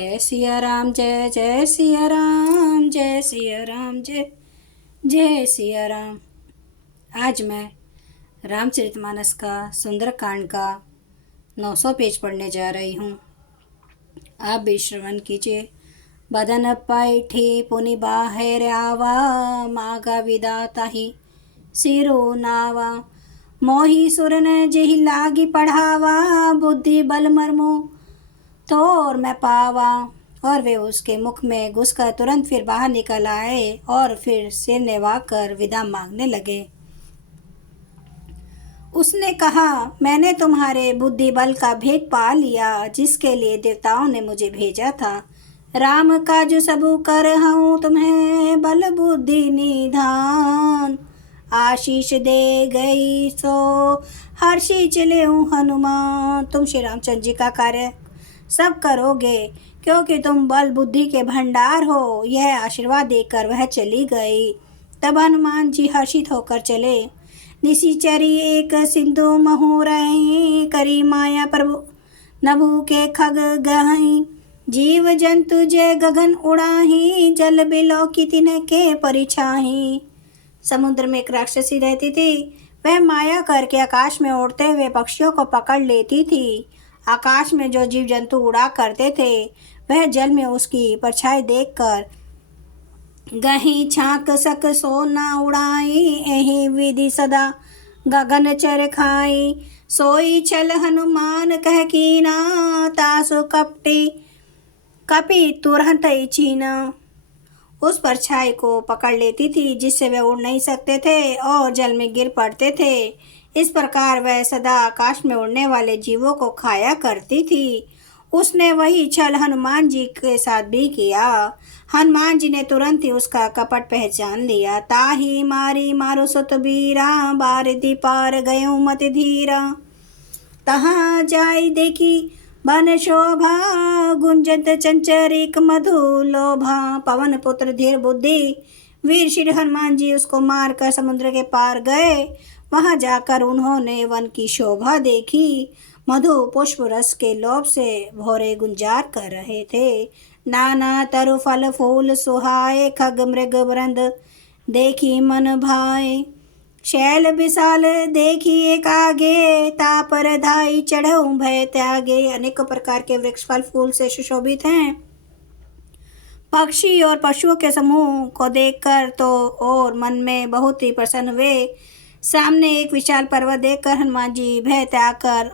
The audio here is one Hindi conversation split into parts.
जय सिया राम, जय जय सिया राम, जय सिया राम, जय जय सिया राम। आज मैं रामचरितमानस का सुंदरकांड का 900 पेज पढ़ने जा रही हूँ। आप भी श्रवण कीजिए। बदन पैठी पुनि बाहर आवा, मागा विदाता ही सिरो नावा। मोही सुरन जेहि लागी पढ़ावा, बुद्धि बल मर्मो तोर मैं पावा। और वे उसके मुख में घुसकर तुरंत फिर बाहर निकल आए और फिर सिर नेवाकर विदा मांगने लगे। उसने कहा, मैंने तुम्हारे बुद्धि बल का भेद पा लिया, जिसके लिए देवताओं ने मुझे भेजा था। राम का जो सबू कर हूँ तुम्हें, बल बुद्धि निधान। आशीष दे गई सो हर्षी चले हूँ हनुमान। तुम श्री रामचंद्र जी का कार्य सब करोगे, क्योंकि तुम बल बुद्धि के भंडार हो। यह आशीर्वाद देकर वह चली गई। तब हनुमान जी हर्षित होकर चले। निशिचरी एक सिंधु महु रही, करी माया प्रभु नभु के खग गहई। जीव जंतु जय गगन उड़ाही, जल बिलो की तिन्ह के परिछाही। समुद्र में एक राक्षसी रहती थी। वह माया करके आकाश में उड़ते हुए पक्षियों को पकड़ लेती थी। आकाश में जो जीव जंतु उड़ा करते थे, वह जल में उसकी परछाई देखकर गही छाक सक सो न उड़ाई। एहि विधि सदा गगन चर खाई। सोई छल हनुमान कह कीना, तासु कपटी कपि तुरंत चीना। उस परछाई को पकड़ लेती थी, जिससे वे उड़ नहीं सकते थे और जल में गिर पड़ते थे। इस प्रकार वह सदा आकाश में उड़ने वाले जीवों को खाया करती थी। उसने वही छल हनुमान जी के साथ भी किया। हनुमान जी ने तुरंत ही उसका कपट पहचान लिया। ताही मारी मारो सुत बीरा, बारिधि पार गयो मत धीरा। तहाँ जाई देखी बन शोभा, गुंजत चंचरिक मधु लोभा। पवन पुत्र धीर बुद्धि वीर श्री हनुमान जी उसको मारकर समुद्र के पार गए। वहां जाकर उन्होंने वन की शोभा देखी। मधु पुष्प रस के लोभ से भोरे गुंजार कर रहे थे। नाना तरु फल फूल सुहाए, खग मृग वृंद देखी मन भाए। शैल विशाल देखी एक आगे, तापर धाई चढ़ऊ भय त्यागे। अनेकों प्रकार के वृक्ष फल फूल से सुशोभित हैं। पक्षी और पशुओं के समूह को देखकर तो और मन में बहुत ही प्रसन्न हुए। सामने एक विशाल पर्वत देखकर हनुमान जी भय त्याग कर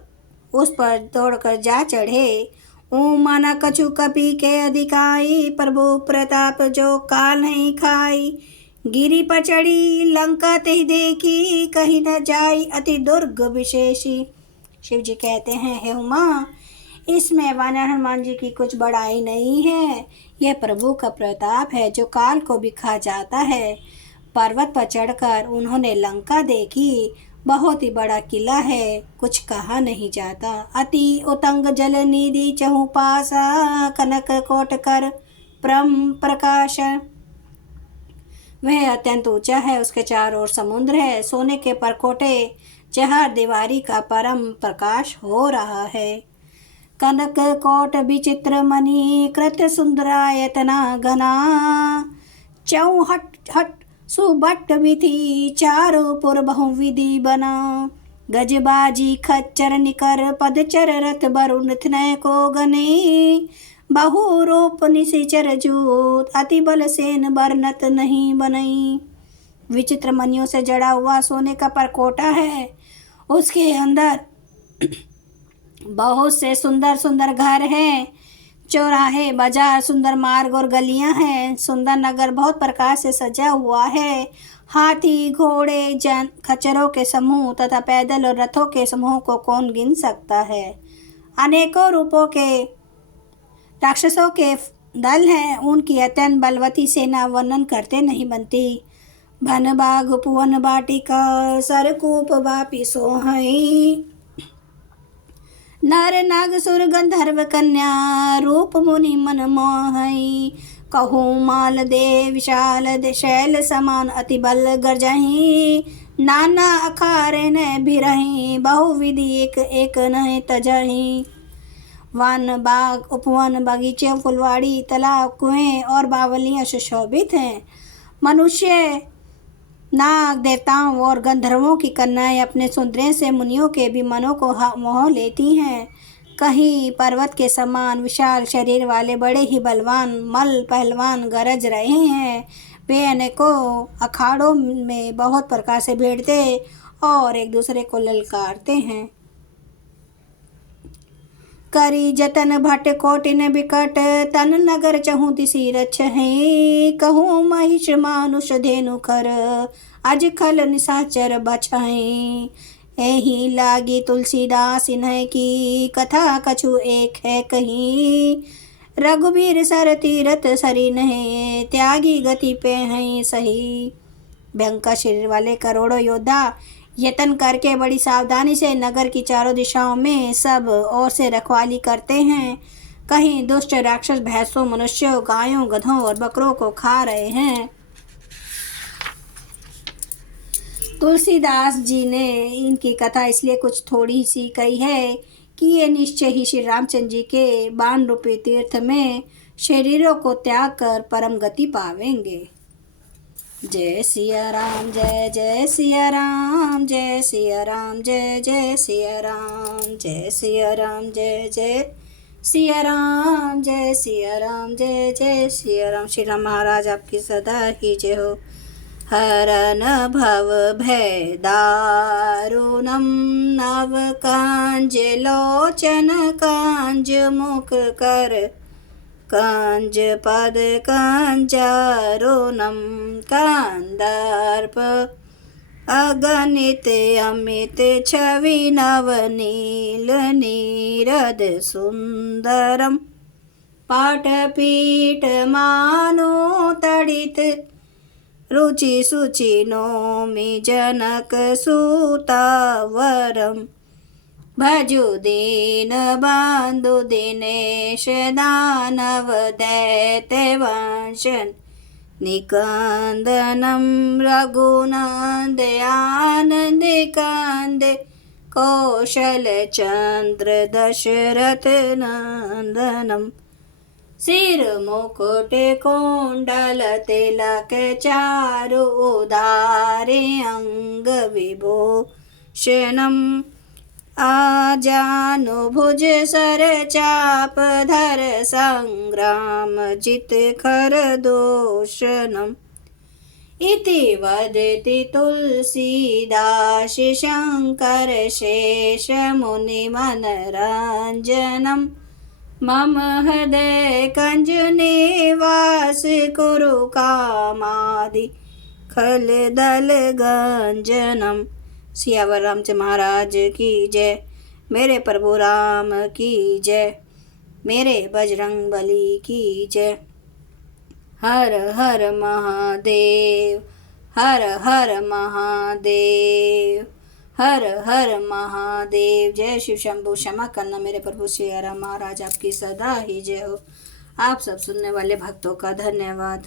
उस पर दौड़कर जा चढ़े। माना कछु कपि के अधिकाई, प्रभु प्रताप जो काल नहीं खाई। गिरी पर चढ़ी लंका ते देखी, कहीं न जाई अति दुर्ग विशेषी। शिव जी कहते हैं, हे उमा, इसमें वानर हनुमान जी की कुछ बड़ाई नहीं है। यह प्रभु का प्रताप है, जो काल को भी खा जाता है। पर्वत पर चढ़कर उन्होंने लंका देखी। बहुत ही बड़ा किला है, कुछ कहा नहीं जाता। अति उतंग जल निधि चहु पासा, कनक कोट कर परम प्रकाश। वह अत्यंत ऊंचा है, उसके चारों ओर समुद्र है। सोने के परकोटे चहर दीवारी का परम प्रकाश हो रहा है। कनक कोट विचित्र मणि, कृत सुंदरायतना घना। चौ हट हट सुबट विधि, चारों पुर बहुविधि बना। गजबाजी खच्चर निकर, पदचर रथ वरुण थनय को गने। बहु रूप निशिचर जूत, अति बल सेन बरनत नहीं बनई। विचित्र मणियों से जड़ा हुआ सोने का परकोटा है। उसके अंदर बहुत से सुंदर सुंदर घर हैं। चौराहे, बाजार, सुंदर मार्ग और गलियां हैं। सुंदर नगर बहुत प्रकार से सजा हुआ है। हाथी, घोड़े, जन खच्चरों के समूह तथा पैदल और रथों के समूह को कौन गिन सकता है। अनेकों रूपों के राक्षसों के दल हैं। उनकी अत्यंत बलवती सेना वर्णन करते नहीं बनती। भन बाघ पुवन बाटिका, सरकूप वापी सोहई। नर नाग सुर गंधर्व कन्या, रूप मुनि मन मोहई। कहूँ माल दे विशाल दे, शैल समान अति बल गरजही। नाना अखारे न भिरही, बहुविधि एक एक न तजही। वन, बाग, उपवन, बगीचे, फुलवाड़ी, तालाब, कुएं और बावलियां सुशोभित हैं। मनुष्य, नाग, देवताओं और गंधर्वों की कन्याएं अपने सौंदर्य से मुनियों के भी मनों को मोह लेती हैं। कहीं पर्वत के समान विशाल शरीर वाले बड़े ही बलवान मल्ल पहलवान गरज रहे हैं। वे अनेकों अखाड़ों में बहुत प्रकार से भिड़ते और एक दूसरे को ललकारते हैं। करी जतन भट कोटिन बिकट, तन नगर चहु दिसी रछ है। कहूँ महिष मानुष धेनु खर, अज खल निशाचर बछाई। एही लागी तुलसीदास इन्ह की, कथा कछु एक है कही। रघुबीर सर तीरथ सरी नहीं, त्यागी गति पे हैं सही। भयंकर शरीर वाले करोड़ों योद्धा यत्न करके बड़ी सावधानी से नगर की चारों दिशाओं में सब ओर से रखवाली करते हैं। कहीं दुष्ट राक्षस भैंसों, मनुष्यों, गायों, गधों और बकरों को खा रहे हैं। तुलसीदास जी ने इनकी कथा इसलिए कुछ थोड़ी सी कही है कि ये निश्चय ही श्री रामचंद्र जी के बाण रूपी तीर्थ में शरीरों को त्याग कर परम गति पावेंगे। जय सिया राम, जय जय सिया राम, जय सिया राम, जय जय सिया राम, जय सिया राम, जय जय सिया राम, जय सिया राम, जय जय सिया राम। श्री राम महाराज आपकी सदा ही जय हो। हरन भव भय दारुणम, नव कांज लोचन कांज मुख कर, कांज पद कांजारुणम, कांदर्प अगणित अमित छवि नवनील नीरद सुंदरम। पाटपीठ मानो तड़ित, रुचि सुचि नौमि जनक सुतावरम। भजु दीन बंधु दिनेश, दानव दैत्य वंशन निकंदनम। रघुनंद आनंद कंद, कौशल चंद्र दशरथ नंदनम। सिर मुकुट कुंडल तिलक, चारु उदारे अंग विभूषणम। आजानुभुज सर चाप धर, संग्राम जित खर दूषणम। इति वदति तुलसीदास, शंकर शेष मुनि मनरंजनम। मम हृदय कंज निवास, कुरु कामादि खल दल गंजनम। सियावर रामचंद्र महाराज की जय। मेरे प्रभु राम की जय। मेरे बजरंग बली की जय। हर हर महादेव, हर हर महादेव, हर हर महादेव। जय शिव शंभु। क्षमा करना मेरे प्रभु सिया राम महाराज आपकी सदा ही जय हो। आप सब सुनने वाले भक्तों का धन्यवाद।